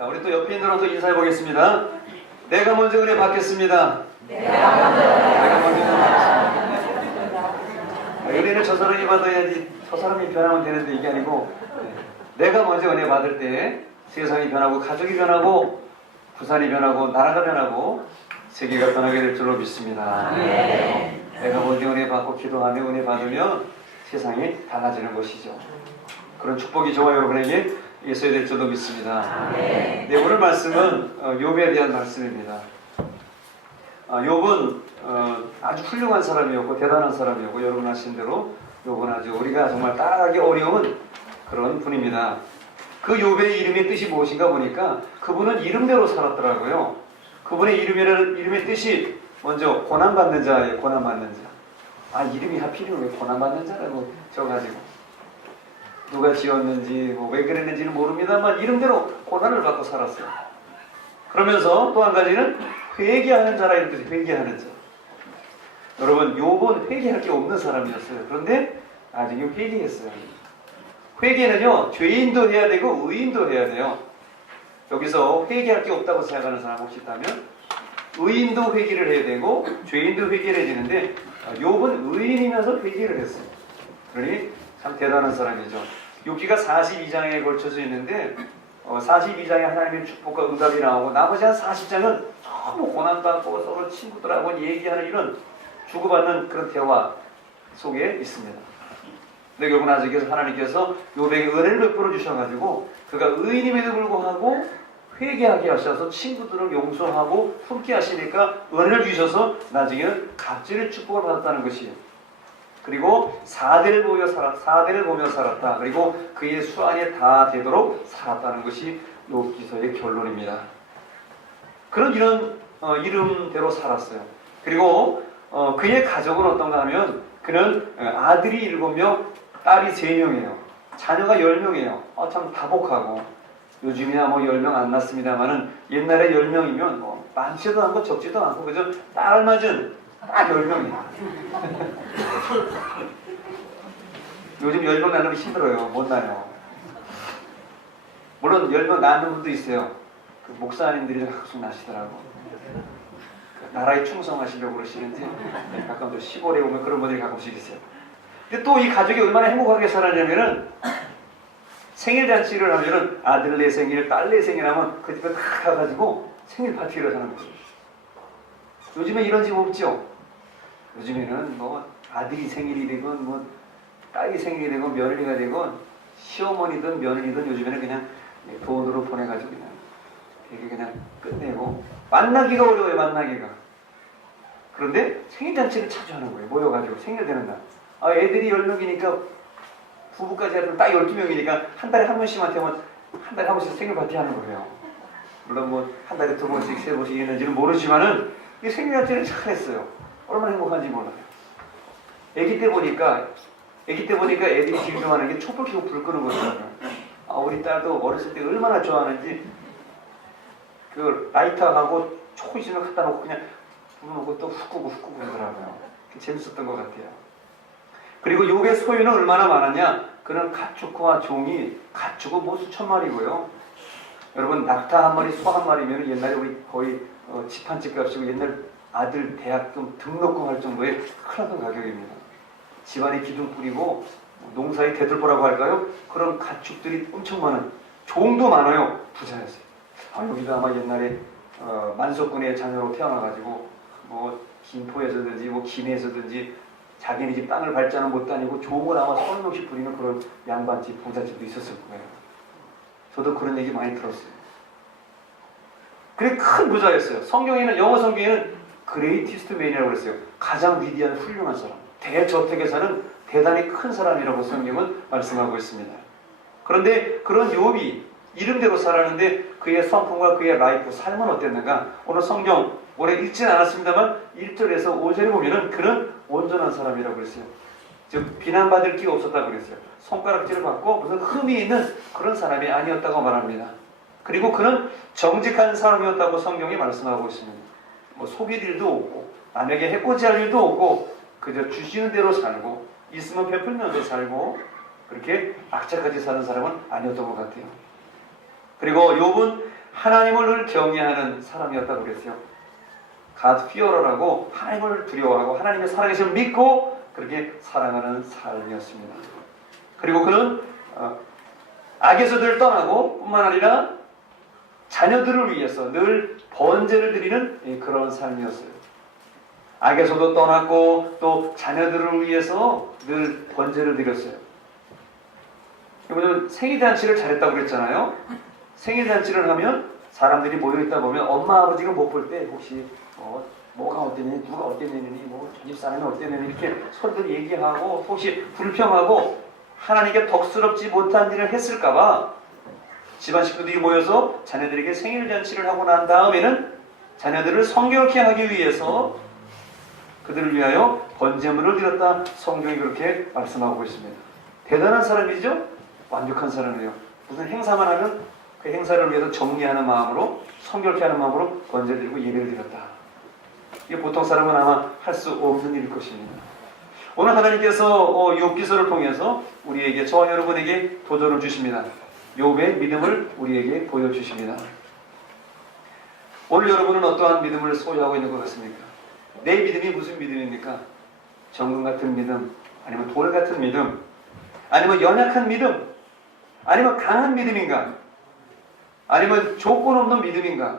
자, 우리 또 옆에 있는 분도 인사해 보겠습니다. 내가 먼저 은혜 받겠습니다. 내가 먼저 은혜는 저 사람이 받아야지 저 사람이 변하면 되는데 이게 아니고 내가 먼저 은혜 받을 때 세상이 변하고 가족이 변하고 부산이 변하고 나라가 변하고 세계가 변하게 될 줄로 믿습니다. 내가 먼저 은혜 받고 기도하며 은혜 받으면 세상이 달라지는 것이죠. 그런 축복이 저와 여러분에게 있어야 될 줄로 믿습니다. 네, 오늘 말씀은 욥에 대한 말씀입니다. 욥은 아주 훌륭한 사람이었고 대단한 사람이었고 여러분 아시는 대로 욥은 아주 우리가 정말 따라가기 어려운 그런 분입니다. 그 욥의 이름의 뜻이 무엇인가 보니까 그분은 이름대로 살았더라고요. 그분의 이름의 뜻이 먼저 고난받는 자예요. 고난받는 자. 이름이 하필이면 왜 고난받는 자라고 적어가지고 누가 지었는지 왜 그랬는지는 모릅니다만 이름대로 고난을 받고 살았어요. 그러면서 또 한 가지는 회개하는 자라 이런 뜻이 회개하는 자. 여러분 욥은 회개할 게 없는 사람이었어요. 그런데 나중에 회개했어요. 회개는요 죄인도 해야 되고 의인도 해야 돼요. 여기서 회개할 게 없다고 생각하는 사람 혹시 있다면 의인도 회개를 해야 되고 죄인도 회개를 해야 되는데 욥은 의인이면서 회개를 했어요. 그러니 참 대단한 사람이죠. 욥기가 42장에 걸쳐져 있는데 42장에 하나님의 축복과 응답이 나오고 나머지 한 40장은 너무 고난받고 서로 친구들하고 얘기하는 이런 주고받는 그런 대화 속에 있습니다. 근데 결국 나중에 하나님께서 욥에게 은혜를 베풀어 주셔가지고 그가 의인임에도 불구하고 회개하게 하셔서 친구들을 용서하고 품게 하시니까 은혜를 주셔서 나중에는 갑절의 축복을 받았다는 것이에요. 그리고 4대를 보며 살았다. 그리고 그의 수완이 다 되도록 살았다는 것이 욥기서의 결론입니다. 그런 이런 이름대로 살았어요. 그리고 그의 가족은 어떤가 하면 그는 아들이 7명, 딸이 3명이에요. 자녀가 10명이에요. 참 다복하고 요즘이야 10명 안 낳습니다만은 옛날에 10명이면 많지도 않고 적지도 않고 그저 딱 알맞은 딱 10명이에요. 요즘 10명 낳으면 힘들어요. 못 낳아요. 물론 10명 낳는 분도 있어요. 그 목사님들이 가끔 나시더라고. 나라에 충성하시려고 그러시는지 가끔 또 시골에 오면 그런 분들이 가끔씩 있어요. 근데 또 이 가족이 얼마나 행복하게 살았냐면은 생일잔치를 하면은 아들 내 생일, 딸 내 생일 하면 그 집에 다 가가지고 생일 파티를 하는 거예요. 요즘에 이런 집 없죠? 요즘에는 아들이 생일이 되건 딸이 생일이 되건 며느리가 되건 시어머니든 며느리든 요즘에는 그냥 돈으로 보내가지고 그냥 끝내고 만나기가 어려워요. 만나기가. 그런데 생일잔치를 자주 하는 거예요. 모여가지고 생일 되는 날. 애들이 10명이니까 부부까지 하면 딱 12명이니까 한 달에 한 번씩한테 하면 한 달에 한 번씩 생일 파티 하는 거예요. 물론 한 달에 2번씩 3번씩 있는지는 모르지만은 이 생일잔치를 잘 했어요. 얼마나 행복한지 몰라요. 아기 때 보니까 애들이 제일 좋아하는 게 촛불 켜고 불 끄는 거더라고요. 우리 딸도 어렸을 때 얼마나 좋아하는지 그 라이터하고 초 있으면 갖다 놓고 그냥 불 놓고 또 훅 끄고 그러더라고요. 재밌었던 것 같아요. 그리고 욥의 소유는 얼마나 많았냐? 그는 가축과 종이 가축은 수천 마리고요. 여러분 낙타 한 마리, 소 한 마리면 옛날에 우리 거의 집 한 채 값이고 옛날 아들 대학금 등록금 할 정도의 큰 가격입니다. 집안에 기둥 뿌리고 농사에 대들보라고 할까요? 그런 가축들이 엄청 많은 종도 많아요. 부자였어요. 여기도 아마 옛날에 만석군의 자녀로 태어나가지고 김포에서든지 김해에서든지 자기네 집 땅을 밟지는 못 다니고 종을 아마 30명씩 부리는 그런 양반집, 부잣집도 있었을 거예요. 저도 그런 얘기 많이 들었어요. 그래 큰 부자였어요. 영어 성경에는 그레이티스트 맨이라고 그랬어요. 가장 위대한 훌륭한 사람. 대저택에 사는 대단히 큰 사람이라고 성경은 말씀하고 있습니다. 그런데 그런 욥이 이름대로 살았는데 그의 성품과 그의 라이프, 삶은 어땠는가? 오늘 성경 오래 읽지는 않았습니다만 1절에서 5절에 보면은 그는 온전한 사람이라고 그랬어요. 즉 비난받을 게 없었다고 그랬어요. 손가락질을 받고 무슨 흠이 있는 그런 사람이 아니었다고 말합니다. 그리고 그는 정직한 사람이었다고 성경이 말씀하고 있습니다. 속일 일도 없고 남에게 해코지할 일도 없고 그저 주시는 대로 살고 있으면 베풀면서 살고 그렇게 악착같이 사는 사람은 아니었던 것 같아요. 그리고 욥은 하나님을 늘 경외하는 사람이었다고 그랬어요. God fearer라고 하나님을 두려워하고 하나님의 살아계심을 믿고 그렇게 사랑하는 삶이었습니다. 그리고 그는 악에서 늘 떠나고 뿐만 아니라 자녀들을 위해서 늘 번제를 드리는 그런 삶이었어요. 악에서도 떠났고 또 자녀들을 위해서 늘 번제를 드렸어요. 이번에 생일잔치를 잘했다고 그랬잖아요. 생일잔치를 하면 사람들이 모여있다 보면 엄마 아버지가 못 볼 때 혹시 뭐가 어땠느니 누가 어땠느니 저 집사람이 어땠느니 이렇게 서로들 얘기하고 혹시 불평하고 하나님께 덕스럽지 못한 일을 했을까봐 집안 식구들이 모여서 자녀들에게 생일잔치를 하고 난 다음에는 자녀들을 성경케 하기 위해서 그들을 위하여 번제물을 드렸다. 성경이 그렇게 말씀하고 있습니다. 대단한 사람이죠? 완벽한 사람이에요. 무슨 행사만 하면 그 행사를 위해서 정리하는 마음으로 성결케 하는 마음으로 번제드리고 예배를 드렸다. 이게 보통 사람은 아마 할 수 없는 일일 것입니다. 오늘 하나님께서 욥기서를 통해서 우리에게 저와 여러분에게 도전을 주십니다. 욥의 믿음을 우리에게 보여주십니다. 오늘 여러분은 어떠한 믿음을 소유하고 있는 것 같습니까? 내 믿음이 무슨 믿음입니까? 정금 같은 믿음, 아니면 돌 같은 믿음, 아니면 연약한 믿음, 아니면 강한 믿음인가? 아니면 조건 없는 믿음인가?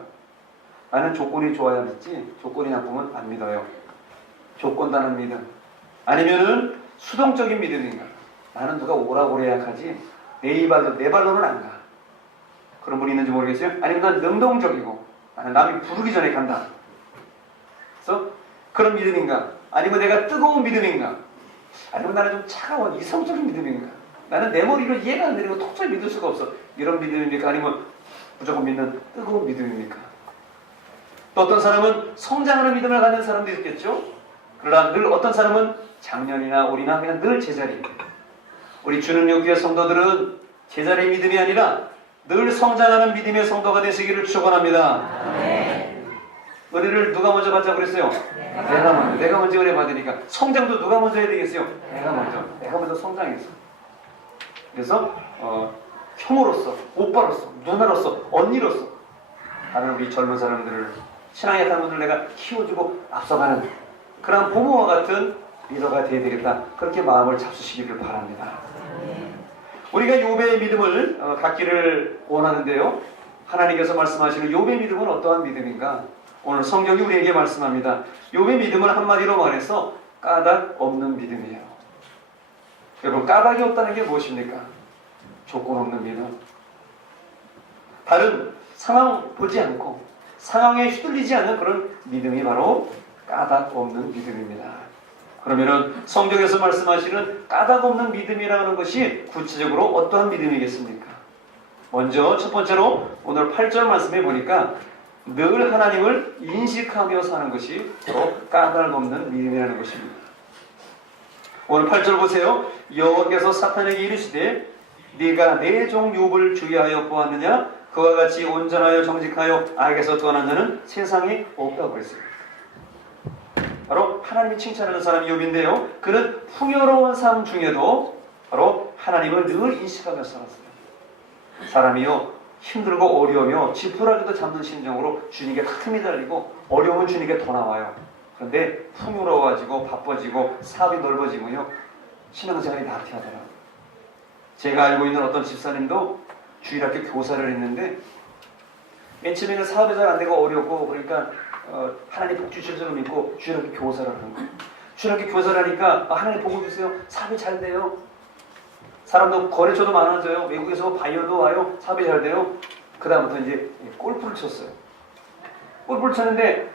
나는 조건이 좋아야 믿지 조건이 나쁘면 안 믿어요. 조건단한 믿음. 아니면은 수동적인 믿음인가? 나는 누가 오라고 그래야 하지 내 발로는 안 가. 그런 분이 있는지 모르겠어요. 아니면 난 능동적이고 나는 남이 부르기 전에 간다. 그래서 그런 믿음인가? 아니면 내가 뜨거운 믿음인가? 아니면 나는 좀 차가운 이성적인 믿음인가? 나는 내 머리로 이해가 안 되는 거 도저히 믿을 수가 없어. 이런 믿음입니까? 아니면 무조건 믿는 뜨거운 믿음입니까? 또 어떤 사람은 성장하는 믿음을 갖는 사람도 있겠죠? 그러나 늘 어떤 사람은 작년이나 올이나 그냥 늘 제자리. 우리 주능력교회 성도들은 제자리 믿음이 아니라 늘 성장하는 믿음의 성도가 되시기를 축원합니다. 은혜를 누가 먼저 받자고 그랬어요? 내가 먼저 은혜 받으니까 성장도 누가 먼저 해야 되겠어요? 내가 먼저 성장했어. 그래서 형으로서, 오빠로서, 누나로서, 언니로서 다른 우리 젊은 사람들을 신앙의 약한 분들 내가 키워주고 앞서가는 그런 부모와 같은 리더가 되어야 되겠다. 그렇게 마음을 잡수시기를 바랍니다. 우리가 욥의 믿음을 갖기를 원하는데요. 하나님께서 말씀하시는 욥의 믿음은 어떠한 믿음인가? 오늘 성경이 우리에게 말씀합니다. 욥의 믿음은 한마디로 말해서 까닭 없는 믿음이에요. 여러분, 까닭이 없다는 게 무엇입니까? 조건 없는 믿음. 다른 상황 보지 않고 상황에 휘둘리지 않는 그런 믿음이 바로 까닭 없는 믿음입니다. 그러면은 성경에서 말씀하시는 까닭 없는 믿음이라는 것이 구체적으로 어떠한 믿음이겠습니까? 먼저 첫 번째로 오늘 8절 말씀해 보니까 늘 하나님을 인식하며 사는 것이 바로 까닭 없는 믿음이라는 것입니다. 오늘 8절 보세요. 여호와께서 사탄에게 이르시되 네가 내 종 욥을 주의하여 보았느냐? 그와 같이 온전하여 정직하여 악에서 떠난 자는 세상에 없다고 그랬어요. 바로 하나님이 칭찬하는 사람이 욥인데요. 그는 풍요로운 삶 중에도 바로 하나님을 늘 인식하며 살았어요. 사람이요 힘들고 어려우며 지푸라기도 잡는 심정으로 주님께 탁 달리고 어려움은 주님께 더 나와요. 그런데 풍요로워지고 바빠지고 사업이 넓어지면요 신앙생활이 나태하더라고요. 제가 알고 있는 어떤 집사님도 주일학교 교사를 했는데 맨 처음에는 사업이 잘 안 되고 어렵고 그러니까 하나님 복 주실 줄 믿고 주일학교 교사를 하는 거예요. 주일학교 교사를 하니까 하나님 복을 주세요. 사업이 잘 돼요. 사람도 거래처도 많아져요. 외국에서 바이어도 와요. 사업이 잘 돼요. 그 다음부터 이제 골프를 쳤어요. 골프를 쳤는데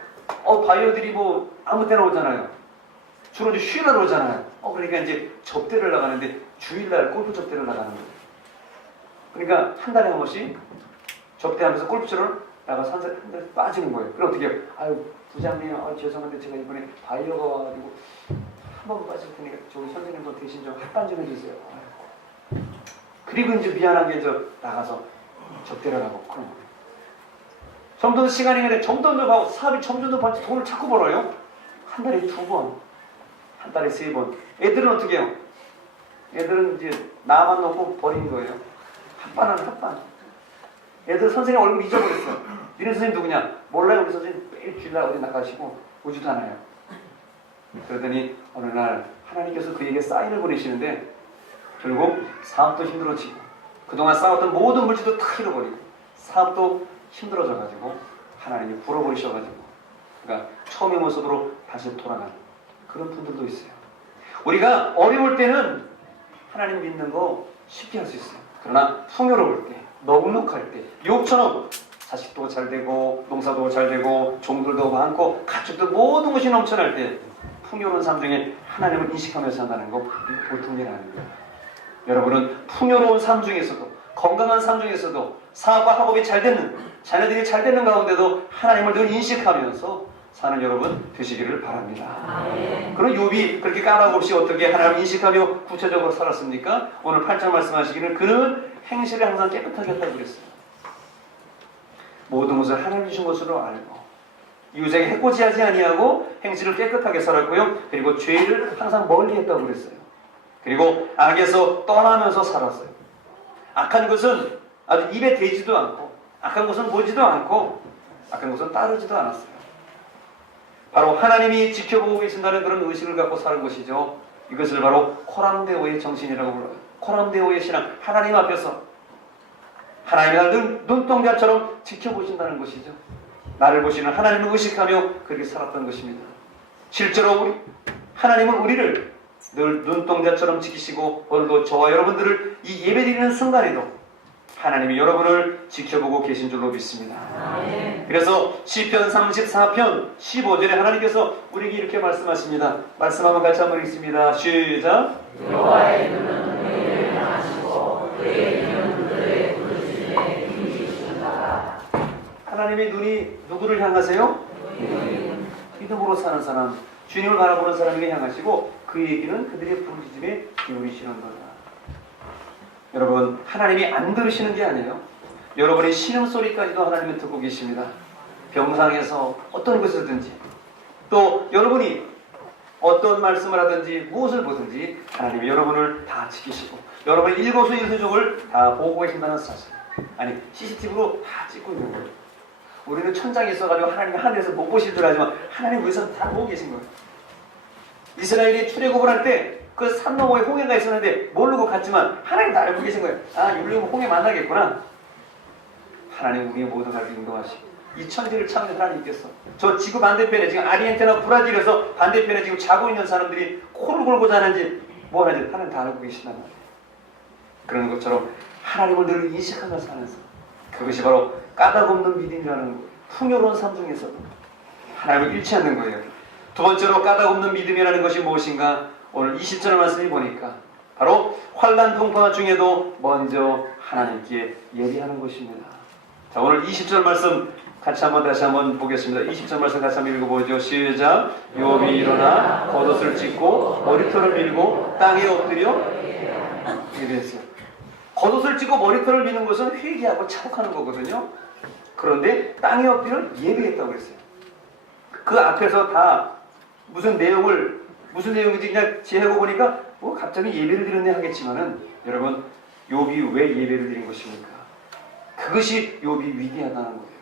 바이어들이 뭐 아무 때나 오잖아요. 주로 이제 휴일날 오잖아요. 그러니까 이제 접대를 나가는데 주일날 골프 접대를 나가는 거예요. 그러니까 한 달에 한 번씩 접대하면서 골프처럼 나가서 한 달에 빠지는 거예요. 그럼 어떻게 해요? 아유 부장님 죄송한데 제가 이번에 바이어가 와가지고 한 번 빠질 테니까 저기 선생님도 대신 좀 합반 좀 해주세요. 그리고 이제 미안하게 나가서 접대를 하고 그런 거예요. 점점 시간이 가네. 점점하고 사업이 점점 돈을 자꾸 벌어요. 한 달에 2번, 한 달에 3번. 애들은 어떻게 해요? 애들은 이제 나만 놓고 버린 거예요. 합반은 합반. 애들 선생님 얼굴 잊어버렸어. 니네 선생님 누구냐? 몰라요. 우리 선생님 매일 주일날 어디 나가시고 오지도 않아요. 그러더니 어느 날 하나님께서 그에게 사인을 보내시는데 결국 사업도 힘들어지고 그동안 쌓았던 모든 물질도 다 잃어버리고 사업도 힘들어져가지고 하나님이 불어버리셔가지고 그러니까 처음의 모습으로 다시 돌아가는 그런 분들도 있어요. 우리가 어려울 때는 하나님 믿는 거 쉽게 할 수 있어요. 그러나 풍요로울 때, 넉넉할 때, 욥처럼 자식도 잘 되고 농사도 잘 되고 종들도 많고 가축도 모든 것이 넘쳐날 때 풍요로운 삶 중에 하나님을 인식하면서 산다는 거 보통 일 아닙니다. 여러분은 풍요로운 삶 중에서도 건강한 삶 중에서도 사업과 학업이 잘 되는 자녀들이 잘 되는 가운데도 하나님을 늘 인식하면서 사는 여러분 되시기를 바랍니다. 그럼 욥이 그렇게 까닭 없이 어떻게 하나님을 인식하며 구체적으로 살았습니까? 오늘 8장 말씀하시기를 그는 행실을 항상 깨끗하게 했다고 그랬어요. 모든 것을 하나님 주신 것으로 알고 이웃에게 해코지하지 아니하고 행실을 깨끗하게 살았고요. 그리고 죄를 항상 멀리 했다고 그랬어요. 그리고 악에서 떠나면서 살았어요. 악한 것은 아주 입에 대지도 않고 악한 것은 보지도 않고 악한 것은 따르지도 않았어요. 바로 하나님이 지켜보고 계신다는 그런 의식을 갖고 사는 것이죠. 이것을 바로 코람데오의 정신이라고 불러요. 코람데오의 신앙, 하나님 앞에서 하나님이 나를 눈동자처럼 지켜보신다는 것이죠. 나를 보시는 하나님을 의식하며 그렇게 살았던 것입니다. 실제로 하나님은 우리를 늘 눈동자처럼 지키시고 오늘도 저와 여러분들을 이 예배드리는 순간에도 하나님이 여러분을 지켜보고 계신 줄로 믿습니다. 그래서 시편 34편 15절에 하나님께서 우리에게 이렇게 말씀하십니다. 말씀 한번 같이 한번 읽습니다. 시작. 여호와의 눈은 그들을 향하시고 그의 귀는 그들의 부르짖음에 귀 기울이시도다. 하나님의 눈이 누구를 향하세요? 믿음으로 사는 사람, 주님을 바라보는 사람에게 향하시고 그의 귀는 그들의 부르짖음에 기울이시는 거다. 여러분, 하나님이 안 들으시는 게 아니에요. 여러분의 신음소리까지도 하나님은 듣고 계십니다. 병상에서 어떤 것이든지 또 여러분이 어떤 말씀을 하든지 무엇을 보든지 하나님이 여러분을 다 지키시고 여러분의 일거수일투족을 다 보고 계신다는 사실. 아니, CCTV로 다 찍고 있는 거예요. 우리는 천장에 있어가지고 하나님이 하늘에서 못 보실 줄 알지만 하나님 위에서 다 보고 계신 거예요. 이스라엘이 출애굽을 할 때 그 산 너머에 홍해가 있었는데 모르고 갔지만 하나님 다 알고 계신 거예요. 아, 여기 오면 홍해 만나겠구나. 하나님 우리의 모든 걸 인도하시고 이 천지를 창조한 하나님께서 저 지구 반대편에 지금 아르헨티나 브라질에서 반대편에 지금 자고 있는 사람들이 코를 골고 자는지 뭐 하는지 하나님 다 알고 계신단 말이에요. 그런 것처럼 하나님을 늘 인식하면서 사는 삶, 그것이 바로 까닭 없는 믿음이라는 거예요. 풍요로운 삶 중에서도 하나님을 잃지 않는 거예요. 두 번째로 까닭 없는 믿음이라는 것이 무엇인가? 오늘 20절 말씀을 보니까 바로 환난 풍파 중에도 먼저 하나님께 예비하는 것입니다. 자, 오늘 20절 말씀 같이 다시 한번 보겠습니다. 20절 말씀 같이 한번 읽어보죠. 시작. 욥이 일어나 겉옷을 찢고 머리털을 밀고 땅에 엎드려 예배했어요. 겉옷을 찢고 머리털을 미는 것은 회개하고 차복하는 거거든요. 그런데 땅에 엎드려 예배했다고 그랬어요. 그 앞에서 다 무슨 내용인지 그냥 지혜하고 보니까 뭐 갑자기 예배를 드렸네 하겠지만은 여러분, 욥이 왜 예배를 드린 것입니까? 그것이 욥이 위대하다는 거예요.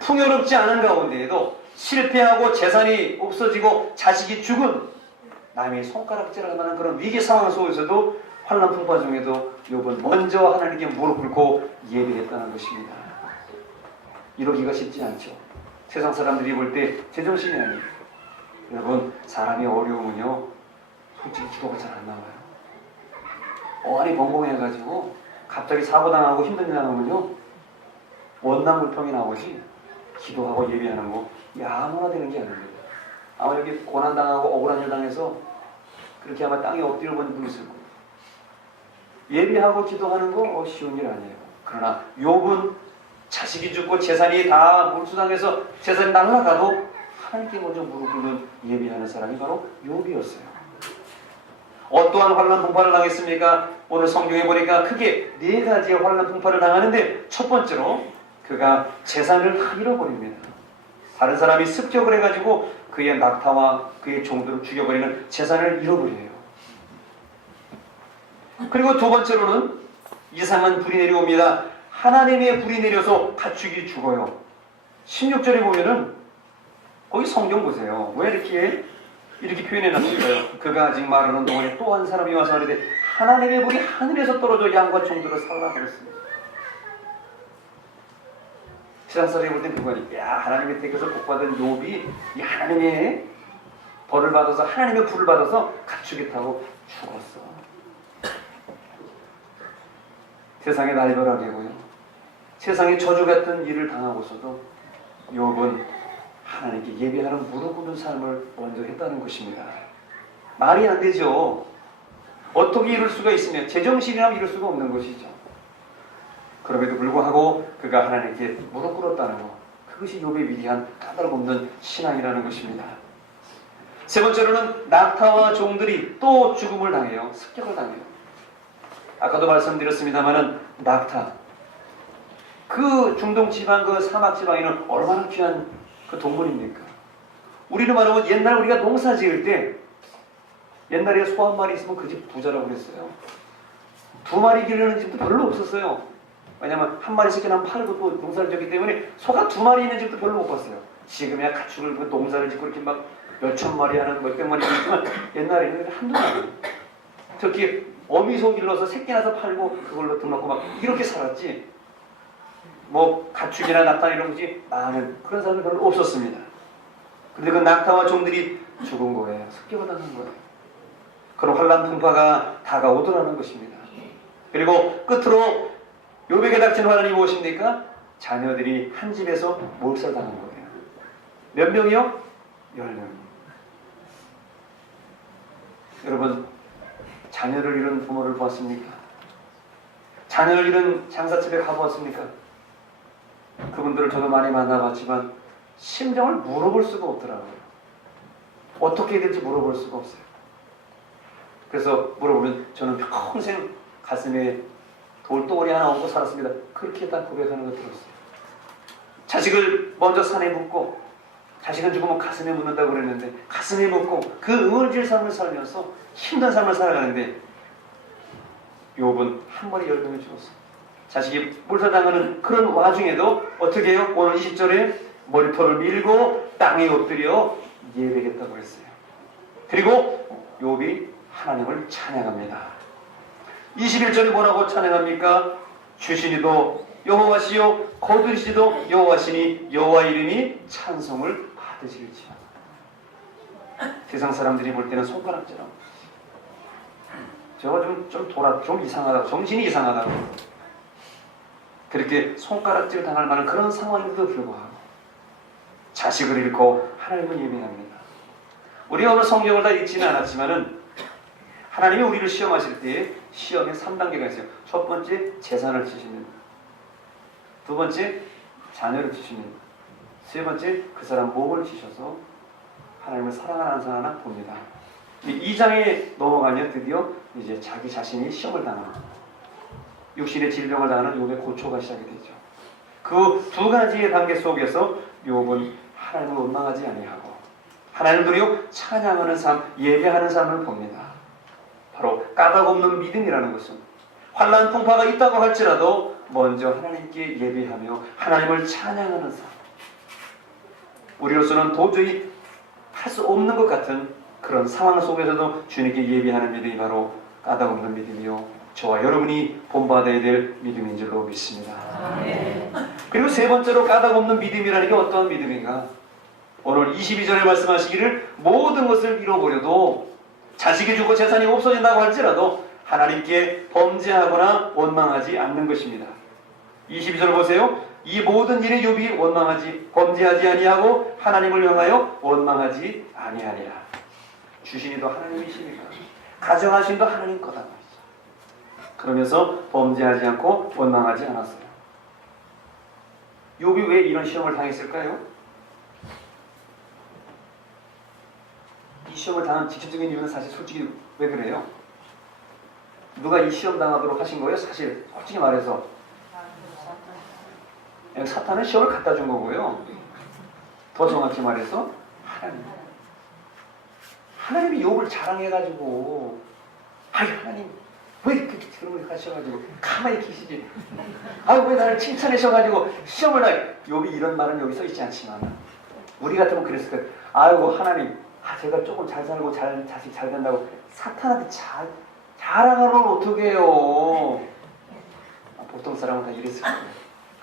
풍요롭지 않은 가운데에도 실패하고 재산이 없어지고 자식이 죽은 남의 손가락질할 만한 그런 위기 상황 속에서도 환난 풍파 중에도 욥은 먼저 하나님께 무릎 꿇고 예배했다는 것입니다. 이러기가 쉽지 않죠. 세상 사람들이 볼 때 제정신이 아니에요. 여러분, 사람의 어려움은요 솔직히 기도가 잘 안 나와요. 어안이 벙벙해가지고 갑자기 사고당하고 힘든 일 나오면요 원망불평이 나오지 기도하고 예배하는 거 아무나 되는 게 아닙니다. 아마 이렇게 고난당하고 억울한 일 당해서 그렇게 아마 땅에 엎드려 본 분 있을 거예요. 예배하고 기도하는 거 쉬운 일 아니에요. 그러나 욥은 자식이 죽고 재산이 다 몰수당해서 재산이 날아가도 하나님께 먼저 무릎 꿇는 예배하는 사람이 바로 욥이었어요. 어떠한 환난 풍파를 당했습니까? 오늘 성경에 보니까 크게 4가지의 환난 풍파를 당하는데 첫 번째로 그가 재산을 잃어버립니다. 다른 사람이 습격을 해가지고 그의 낙타와 그의 종들을 죽여버리는 재산을 잃어버려요. 그리고 두 번째로는 이상한 불이 내려옵니다. 하나님의 불이 내려서 가축이 죽어요. 16절에 보면은 거기 성경 보세요. 왜 이렇게 표현해 놨을까요? 그가 아직 말하는 동안에 또 한 사람이 와서 하는데 하나님의 불이 하늘에서 떨어져 양과 종들을 살라버렸습니다. 세상 사람이 볼 땐 그거니, 야, 하나님의 택해서 복받은 욥이 이 하나님의 벌을 받아서 하나님의 불을 받아서 가축이 타고 죽었어. 세상의 날벼락이고요. 세상의 저주 같은 일을 당하고서도 욥은 하나님께 예배하는 무릎 꿇는 삶을 먼저 했다는 것입니다. 말이 안 되죠. 어떻게 이럴 수가 있으며 제정신이라면 이럴 수가 없는 것이죠. 그럼에도 불구하고 그가 하나님께 무릎 꿇었다는 것, 그것이 욥의 위대한 까닭없는 신앙이라는 것입니다. 세 번째로는 낙타와 종들이 또 죽음을 당해요. 습격을 당해요. 아까도 말씀드렸습니다마는 낙타, 그 중동 지방, 그 사막 지방에는 얼마나 귀한 그 동물입니까? 우리로 말하면 옛날 우리가 농사 지을 때 옛날에 소 한 마리 있으면 그 집 부자라고 그랬어요. 두 마리 기르는 집도 별로 없었어요. 왜냐면 한 마리씩 그냥 팔고 또 농사를 지었기 때문에 소가 두 마리 있는 집도 별로 못 봤어요. 지금이야 가축을 그 농사를 짓고 이렇게 막 몇천 마리 하는 몇백 마리 있지만 옛날에는 한두 마리. 특히 어미소 길러서 새끼 나서 팔고 그걸로 돈 넣고 막 이렇게 살았지. 뭐 가축이나 낙타 이런 것이 많은 그런 사람이 별로 없었습니다. 근데 그 낙타와 종들이 죽은 거예요. 습격을 당한 거예요. 그런 환난 풍파가 다가오더라는 것입니다. 그리고 끝으로 욥에게 닥친 환난이 무엇입니까? 자녀들이 한 집에서 몰살당한 거예요. 몇 명이요? 10명. 여러분, 자녀를 잃은 부모를 보았습니까? 자녀를 잃은 장사집에 가보았습니까? 그분들을 저도 많이 만나봤지만 심정을 물어볼 수가 없더라고요. 어떻게 해야 될지 물어볼 수가 없어요. 그래서 물어보면 저는 평생 가슴에 돌덩어리 하나 얹고 살았습니다. 그렇게 딱 고백하는 거 들었어요. 자식을 먼저 산에 묻고 자식은 죽으면 가슴에 묻는다고 그랬는데 가슴에 묻고 그 응어질 삶을 살면서 힘든 삶을 살아가는데 욥은 한 번에 10명이 죽었어요. 자식이 몰살당하는 그런 와중에도 어떻게 해요? 오늘 20절에 머리털을 밀고 땅에 엎드려 예배했다고 했어요. 그리고 욥이 하나님을 찬양합니다. 21절에 뭐라고 찬양합니까? 주시니도 여호와시요 거두리시도 여호와시니 여호와 이름이 찬송을 받으실지어다. 세상 사람들이 볼 때는 손가락질하고 저거 좀 이상하다고, 정신이 이상하다고 그렇게 손가락질 당할 만한 그런 상황인데도 불구하고 자식을 잃고 하나님을 예배합니다. 우리가 오늘 성경을 다 읽지는 않았지만은 하나님이 우리를 시험하실 때에 시험에 3단계가 있어요. 첫 번째, 재산을 주십니다. 두 번째, 자녀를 주십니다. 세 번째, 그 사람 몸을 주셔서 하나님을 사랑하는 사람 하나 봅니다. 2장에 넘어가면 드디어 이제 자기 자신이 시험을 당하는, 육신의 질병을 당하는 욥의 고초가 시작이 되죠. 그 두 가지의 단계 속에서 욥은 하나님을 원망하지 아니하고 하나님을 드려 찬양하는 삶, 예배하는 삶을 봅니다. 바로 까닭없는 믿음이라는 것은 환난 풍파가 있다고 할지라도 먼저 하나님께 예배하며 하나님을 찬양하는 삶. 우리로서는 도저히 할 수 없는 것 같은 그런 상황 속에서도 주님께 예배하는 믿음이 바로 까닭없는 믿음이요, 저와 여러분이 본받아야 될 믿음인 줄로 믿습니다. 아멘. 그리고 세 번째로 까닭없는 믿음이라는 게 어떤 믿음인가? 오늘 22절에 말씀하시기를 모든 것을 잃어버려도 자식이 죽고 재산이 없어진다고 할지라도 하나님께 범죄하거나 원망하지 않는 것입니다. 22절 보세요. 이 모든 일에 욥이 범죄하지 아니하고 하나님을 향하여 원망하지 아니하니라. 주신이도 하나님이시니까 가정하신도 하나님 거다. 그러면서 범죄하지 않고 원망하지 않았어요. 욥이 왜 이런 시험을 당했을까요? 이 시험을 당한 직접적인 이유는 사실 솔직히 왜 그래요? 누가 이 시험 당하도록 하신 거예요? 사실 솔직히 말해서 사탄은 시험을 갖다 준 거고요. 더 정확히 말해서 하나님이 욥을 자랑해가지고 하나님 왜 이렇게 그런 걸 하셔가지고 가만히 계시지? 아유 왜 나를 칭찬하셔가지고 시험을 욥이 이런 말은 여기 써 있지 않지만 우리 같으면 그랬을 거예요. 아이고 하나님, 제가 조금 잘 살고 자식 잘 된다고 사탄한테 자랑하면 어떡해요? 보통 사람은 다 이랬을 거예요.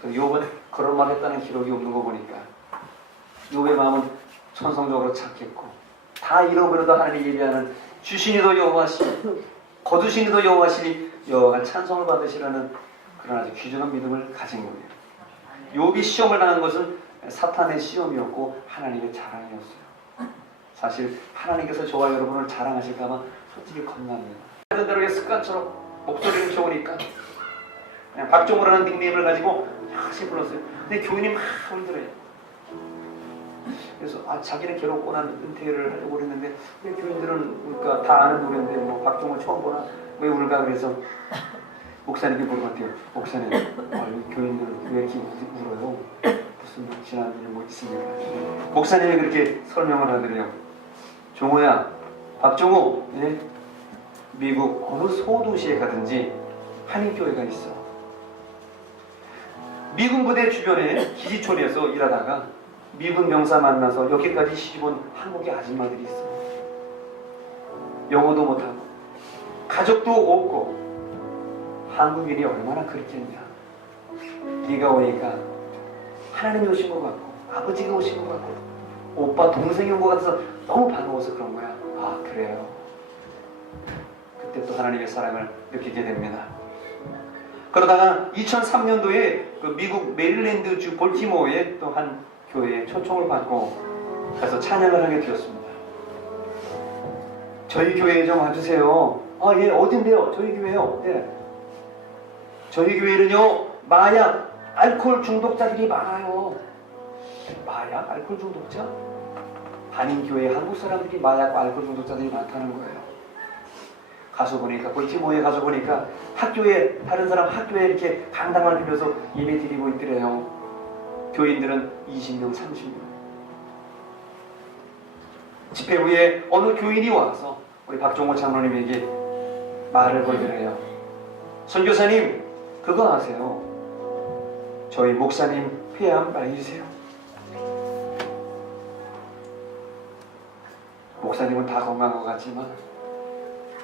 그 욥은 그런 말 했다는 기록이 없는 거 보니까 욥의 마음은 천성적으로 착했고 다 잃어버려도 하나님 예비하는 주시니도 여호와시니 거두시니도 여호와시니 여호와가 찬송을 받으시라는 그런 아주 귀중한 믿음을 가진 거예요. 욥이 시험을 당한 것은 사탄의 시험이었고 하나님의 자랑이었어요. 사실 하나님께서 저와 여러분을 자랑하실까봐 솔직히 겁납니다. 하던 대로 습관처럼 목소리를 좋으니까 그냥 박종호라는 닉네임을 가지고 열심히 불렀어요. 근데 교인이 막 힘들어요. 그래서 자기는 괴롭고 난 은퇴를 하려고 그랬는데 왜 교인들은 그러니까 다 아는 노래인데 뭐 박종호 처음 보나 왜 울까 그래서 목사님이 물어봤대요. 목사님, 교인들은 왜 이렇게 울어요? 무슨 지난 일 뭐 있습니까? 목사님이 그렇게 설명을 하더래요. 종호야, 박종호, 예? 미국 어느 소도시에 가든지 한인교회가 있어. 미군 부대 주변에 기지촌에서 일하다가 미군 병사 만나서 여기까지 시집온 한국의 아줌마들이 있어. 영어도 못하고 가족도 없고 한국인이 얼마나 그렇겠냐. 네가 오니까 하나님이 오신 것 같고 아버지가 오신 것 같고 오빠 동생이 온 것 같아서 너무 반가워서 그런 거야. 아 그래요. 그때 또 하나님의 사랑을 느끼게 됩니다. 그러다가 2003년도에 그 미국 메릴랜드주 볼티모어의 또 한 교회에 초청을 받고 가서 찬양을 하게 되었습니다. 저희 교회에 좀 와주세요. 예, 어딘데요? 저희 교회요. 네. 저희 교회는요, 마약, 알코올 중독자들이 많아요. 마약, 알코올 중독자? 한인교회 한국 사람들이 마약과 알코올 중독자들이 많다는 거예요. 가서 보니까, 볼티모어에 가서 보니까 학교에, 다른 사람 학교에 이렇게 강당을 빌려서 예배 드리고 있더래요. 교인들은 20명, 30명. 집회 후에 어느 교인이 와서 우리 박종호 장로님에게 말을 걸더래요. 선교사님, 그거 아세요? 저희 목사님 폐암 말해주세요. 목사님은 다 건강한 것 같지만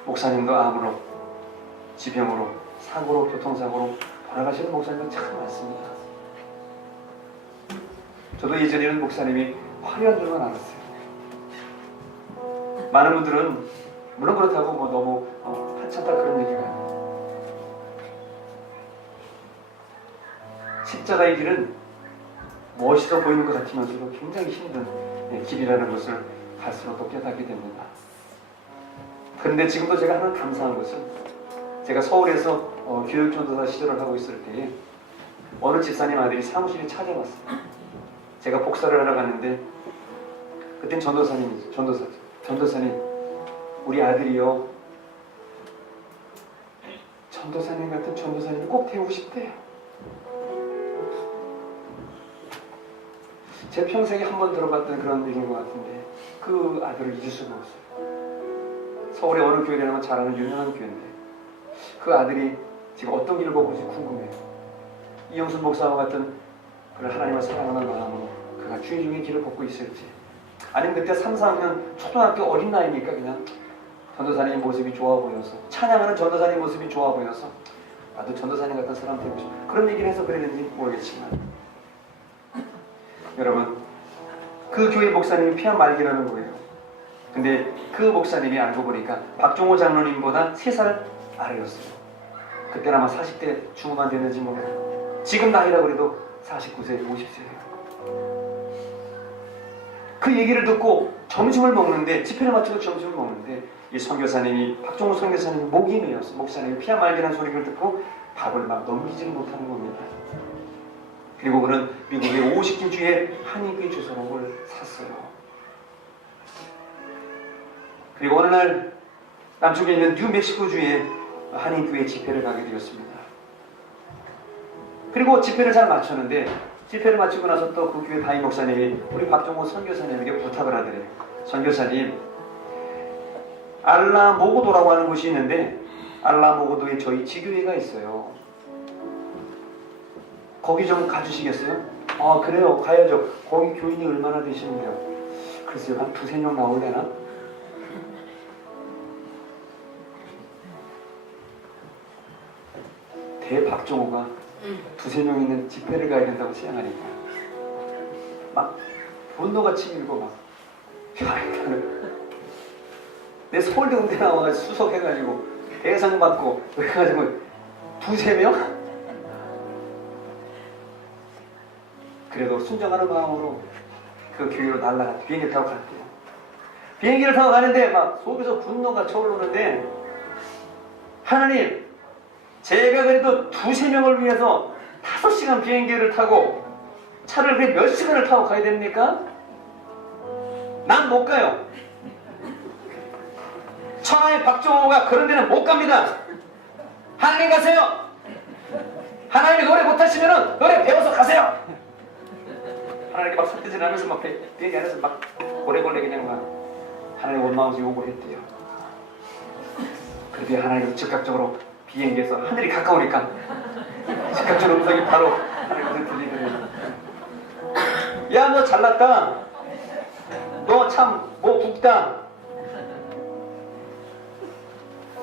목사님도 암으로, 지병으로, 사고로, 교통사고로 돌아가시는 목사님은 참 많습니다. 저도 예전에는 목사님이 화려한 줄만 알았어요. 많은 분들은 물론 그렇다고 뭐 너무 하찮다 그런 얘기가 십자가의 길은 멋있어 보이는 것 같으면서도 굉장히 힘든 길이라는 것을 갈수록 또 깨닫게 됩니다. 그런데 지금도 제가 하나 감사한 것은 제가 서울에서 교육전도사 시절을 하고 있을 때에 어느 집사님 아들이 사무실에 찾아왔어요. 제가 복사를 하러 갔는데 그땐 전도사님 우리 아들이요 전도사님 같은 전도사님을 꼭 태우고 싶대요. 제 평생에 한 번 들어봤던 그런 얘기인 것 같은데 그 아들을 잊을 수가 없어요. 서울의 어느 교회라면 잘하는 유명한 교회인데 그 아들이 지금 어떤 길을 걷고 있을지 궁금해요. 이영순 목사와 같은 그런 하나님을 사랑하는 마음으로 그가 주의 길을 걷고 있을지 아니면 그때 3, 4학년 초등학교 어린 나이니까 그냥 전도사님 모습이 좋아 보여서 찬양하는 전도사님 모습이 좋아 보여서 나도 전도사님 같은 사람 되고 싶어 그런 얘기를 해서 그랬는지 모르겠지만 여러분 그 교회 목사님이 피한 말기라는 거예요. 근데 그 목사님이 알고 보니까 박종호 장로님보다 3살 아래였어요. 그때는 아마 40대 중후반 됐는지 모르겠어요. 지금 나이라고 해도 49세, 50세예요. 그 얘기를 듣고 점심을 먹는데 집회를 마치고 점심을 먹는데 이 선교사님이 박종호 선교사님이 목이 메였어. 목사님이 피한 말기라는 소리를 듣고 밥을 막 넘기지를 못하는 겁니다. 그리고 그는 미국의 50개 주의 한인교회 주소록을 샀어요. 그리고 어느 날 남쪽에 있는 뉴멕시코주의 한인교회 집회를 가게 되었습니다. 그리고 집회를 잘 마쳤는데 집회를 마치고 나서 또 그 교회 담임 목사님이 우리 박종호 선교사님에게 부탁을 하더래요. 선교사님, 알라모고도라고 하는 곳이 있는데 알라모고도에 저희 지교회가 있어요. 거기 좀 가주시겠어요? 아 그래요, 가야죠. 거기 교인이 얼마나 되시는데요? 글쎄요, 한 두세 명 나올래나? 대박종호가 두세 명 있는 집회를 가야 된다고 생각하니까 막 분노가 치밀고 막 내 서울대공대 나와가지고 수석해가지고 대상 받고 그래가지고 두세 명? 그래도 순정하는 마음으로 그 교회로 날아갔대. 비행기 타고 갔대요. 비행기를 타고 가는데 막 속에서 분노가 차오르는데, 하나님, 제가 그래도 두세 명을 위해서 5시간 비행기를 타고 차를 그래 몇 시간을 타고 가야 됩니까? 난 못 가요. 천하의 박정호가 그런 데는 못 갑니다. 하나님 가세요. 하나님이 노래 못하시면 노래 배워서 가세요. 하나님께 막 설득을 하면서 막 비행기 안에서 막 고래고래 그냥 막 하나님 원망하면서 욕을 했대요. 그런데 하나님은 즉각적으로 비행기에서 하늘이 가까우니까 즉각적으로 음성이 바로 하나님한테 들리더래요. 야, 너 잘났다. 너 참 뭐 굵다.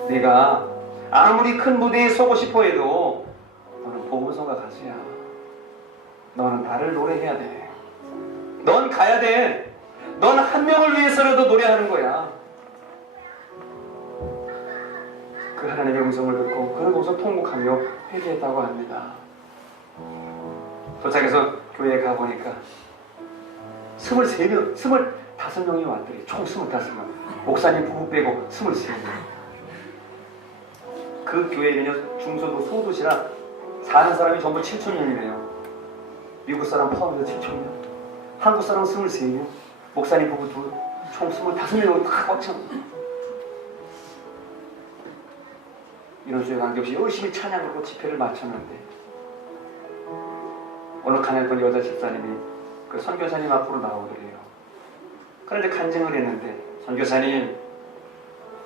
네가 아무리 큰 무대에 서고 싶어 해도 너는 보물소가 가수야. 너는 나를 노래해야 돼. 넌 가야 돼. 넌 한 명을 위해서라도 노래하는 거야. 그 하나님의 음성을 듣고 그는 거기서 통곡하며 회개했다고 합니다. 도착해서 교회에 가보니까 23명, 25명이 왔더니 총 25명. 목사님 부부 빼고 23명. 그 교회는요, 중소도 소도시라 사는 사람이 전부 7,000명이래요. 미국 사람 포함해서 7,000명. 한국 사람 23명. 목사님 부부 둘. 총 25명으로 다 꽉 찼. 이런 주에 관계없이 열심히 찬양하고 집회를 마쳤는데, 어느 가난한 여자 집사님이 그 선교사님 앞으로 나오더래요. 그런데 간증을 했는데, 선교사님,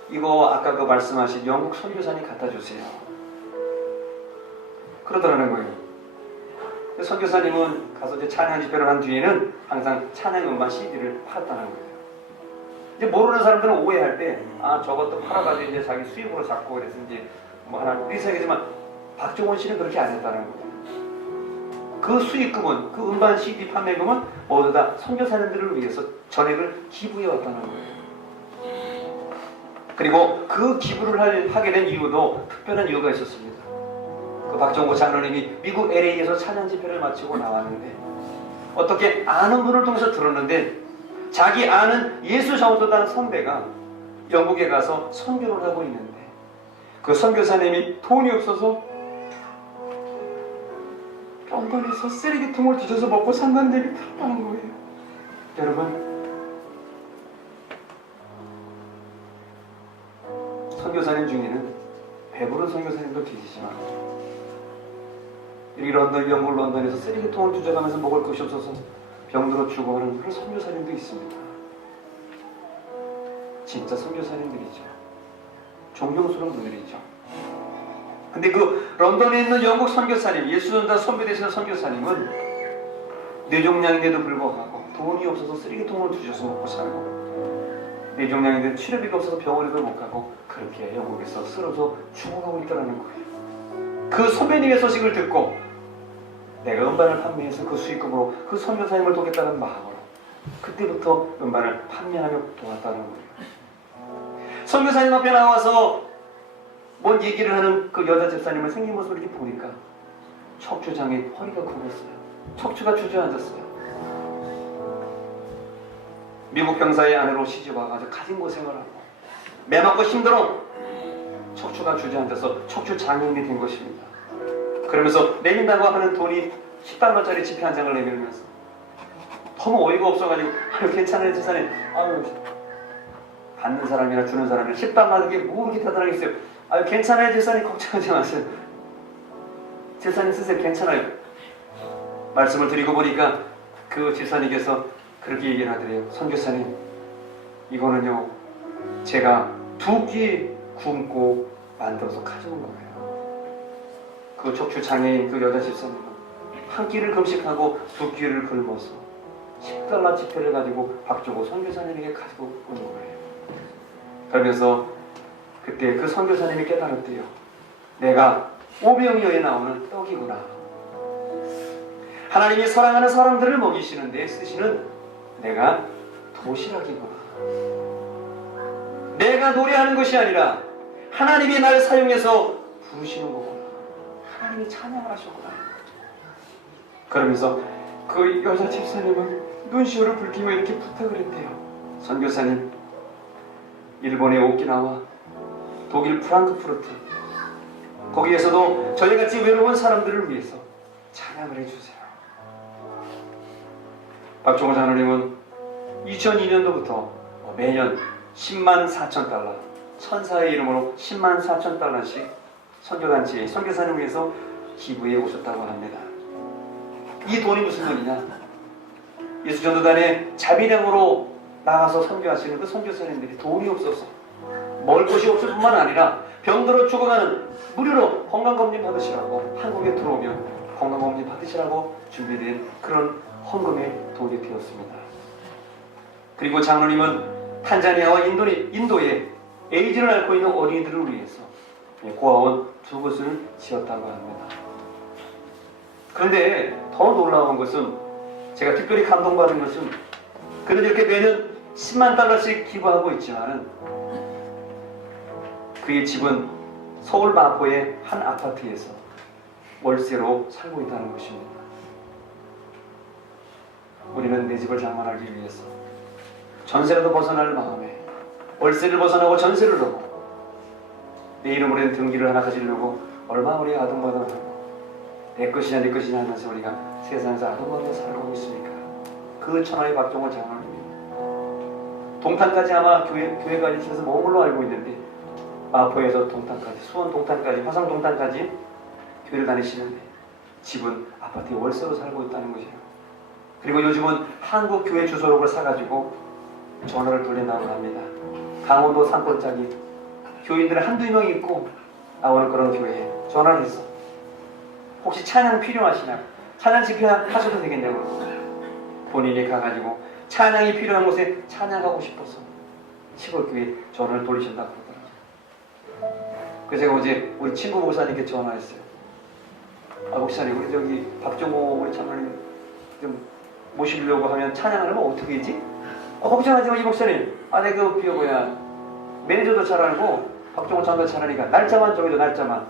이거 아까 그 말씀하신 영국 선교사님 갖다 주세요. 그러더라는 거예요. 선교사님은 가서 이제 찬양 집회를 한 뒤에는 항상 찬양 음반 CD를 팔았다는 거예요. 이제 모르는 사람들은 오해할 때, 아, 저것도 팔아가지고 이제 자기 수입으로 잡고 그래서 이제 뭐 하나 비슷하겠지만, 박종원 씨는 그렇게 안 했다는 거예요. 그 수익금은, 그 음반 CD 판매금은 모두 다 선교사님들을 위해서 전액을 기부해 왔다는 거예요. 그리고 그 기부를 하게 된 이유도 특별한 이유가 있었습니다. 그 박정호 장로님이 미국 LA에서 찬양 집회를 마치고 나왔는데, 어떻게 아는 분을 통해서 들었는데, 자기 아는 예수 전도단 선배가 영국에 가서 선교를 하고 있는데, 그 선교사님이 돈이 없어서 런던에서 쓰레기통을 뒤져서 먹고 산다는 얘기 들었다는 거예요. 여러분, 선교사님 중에는 배부른 선교사님도 계시지만, 이 영국 런던에서 쓰레기통을 뒤져가면서 먹을 것이 없어서 병들어 죽어가는 그런 선교사님도 있습니다. 진짜 선교사님들이죠. 존경스러운 분들이죠. 근데 그 런던에 있는 영국 선교사님, 예수전도단 선배 되시는 선교사님은 뇌종양인데도 불구하고 돈이 없어서 쓰레기통을 뒤져서 먹고 살고, 뇌종양인데 치료비가 없어서 병원에도 못 가고 그렇게 영국에서 쓰러져 죽어가고 있다는 거예요. 그 선배님의 소식을 듣고 내가 음반을 판매해서 그 수익금으로 그 선교사님을 돕겠다는 마음으로 그때부터 음반을 판매하며 도왔다는 거예요. 선교사님 앞에 나와서 뭔 얘기를 하는 그 여자 집사님을 생긴 모습을 이렇게 보니까 척추장에 허리가 굽었어요. 척추가 주저앉았어요. 미국 병사의 아내로 시집 와가지고 가진 고생을 하고 매 맞고 힘들어 척추가 주저앉아서 척추 장애인이 된 것입니다. 그러면서 내민다고 하는 돈이 10달러짜리 지폐 한 장을 내밀면서 너무 어이가 없어가지고, 아유 괜찮아요 집사님, 아유 받는 사람이나 주는 사람이나 10달러 이게 뭐 그렇게 대단하겠어요. 아유 괜찮아요 집사님, 걱정하지 마세요. 집사님 쓰세요, 괜찮아요. 말씀을 드리고 보니까 그 집사님께서 그렇게 얘기를 하더래요. 선교사님, 이거는요 제가 2끼 굶고 만들어서 가져온 거예요. 그 척추 장애인 그 여자 집사님은 한 끼를 금식하고 두 끼를 굶어서 10달러 지폐를 가지고 박종호 선교사님에게 가지고 온 거예요. 그러면서 그때 그 선교사님이 깨달았대요. 내가 오병이어에 나오는 떡이구나. 하나님이 사랑하는 사람들을 먹이시는 데 쓰시는 내가 도시락이구나. 내가 노래하는 것이 아니라 하나님이 날 사용해서 부르시는 거구나. 하나님이 찬양을 하셨구나. 그러면서 그 여자 집사님은 눈시울을 붉히며 이렇게 부탁을 했대요. 선교사님, 일본의 오키나와, 독일 프랑크푸르트, 거기에서도 저희같이 외로운 사람들을 위해서 찬양을 해주세요. 박종호 장로님은 2002년도부터 매년 10만 4천 달러, 천사의 이름으로 10만 4천 달러씩 선교단체에 선교사님을 위해서 기부해 오셨다고 합니다. 이 돈이 무슨 돈이냐? 예수전도단에 자비량으로 나가서 선교하시는 그 선교사님들이 돈이 없어서 먹을 것이 없을 뿐만 아니라 병들어 죽어가는 무료로 건강검진 받으시라고 한국에 들어오면 건강검진 받으시라고 준비된 그런 헌금의 돈이 되었습니다. 그리고 장로님은 탄자니아와 인도에 에이즈를 앓고 있는 어린이들을 위해서 고아원 2곳을 지었다고 합니다. 그런데 더 놀라운 것은, 제가 특별히 감동받은 것은, 그는 이렇게 매년 10만 달러씩 기부하고 있지만 그의 집은 서울 마포의 한 아파트에서 월세로 살고 있다는 것입니다. 우리는 내 집을 장만하기 위해서 전세라도 벗어날 마음에 월세를 벗어나고 전세를 넣고 내 이름으로 된 등기를 하나 가지려고 얼마나 우리가 아둥바둥하고 내 것이냐 내 것이냐 하면서 우리가 세상에서 아둥바둥 살아가고 있습니까? 그 천하의 박종호 장로님이 동탄까지 아마 교회까지 집에서 먼 걸로 알고 있는데 마포에서 동탄까지, 수원 동탄까지, 화성 동탄까지 교회를 다니시는데 집은 아파트에 월세로 살고 있다는 것이에요. 그리고 요즘은 한국 교회 주소록을 사가지고 전화를 돌린다고 합니다. 강원도 산골짜기 교인들 한두 명 있고 나오는 그런 교회에 전화를 했어. 혹시 찬양 필요하시냐? 찬양 집회하셔도 되겠냐고. 본인이 가가지고 찬양이 필요한 곳에 찬양하고 싶어서 시골 교회에 전화를 돌리신다고 그러더라고요. 그래서 제가 어제 우리 친구 목사님께 전화했어요. 아, 목사님, 우리 저기 박종호 우리 장로님 좀 모시려고 하면 찬양을 하면 어떻게 하지? 걱정하지 마, 이 목사님. 내 그 뭐야 매니저도 잘 알고 박종호 장도 잘 아니까 날짜만 정해줘. 날짜만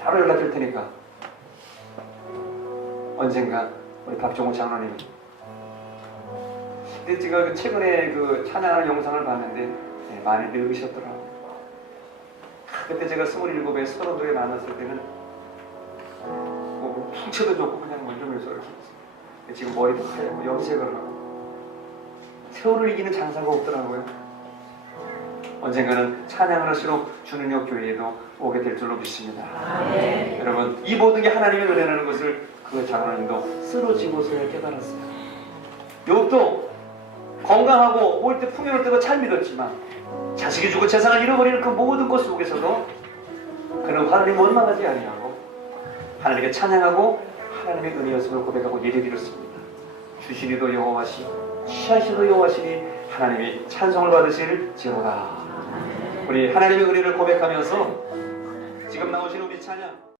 바로 연락 줄 테니까. 언젠가 우리 박종호 장로님. 근데 제가 최근에 그 찬양하는 영상을 봤는데 많이 늙으셨더라고요. 그때 제가 27에 32에 만났을 때는 뭐 풍채도 좋고 그냥 뭐 이러면서 이렇게 지금 머리도 하얗고 염색을 하고 세월을 이기는 장사가 없더라고요. 언젠가는 찬양을 할수록 주는역 교회에도 오게 될 줄로 믿습니다. 여러분, 이 모든 게 하나님의 은혜라는 것을 그 장로님도 쓰러지고서야 깨달았어요. 욥도 건강하고 올 때 풍요로울 때도 잘 믿었지만 자식이 죽고 재산을 잃어버리는 그 모든 것 속에서도 그는 하나님 원망하지 아니하고 하나님께 찬양하고 하나님의 은혜였음을 고백하고 예배드렸습니다. 주시니도 여호와시 취하시도 여호와시니 하나님이 찬송을 받으실지로다. 우리 하나님의 은혜를 고백하면서 지금 나오신 우리 찬양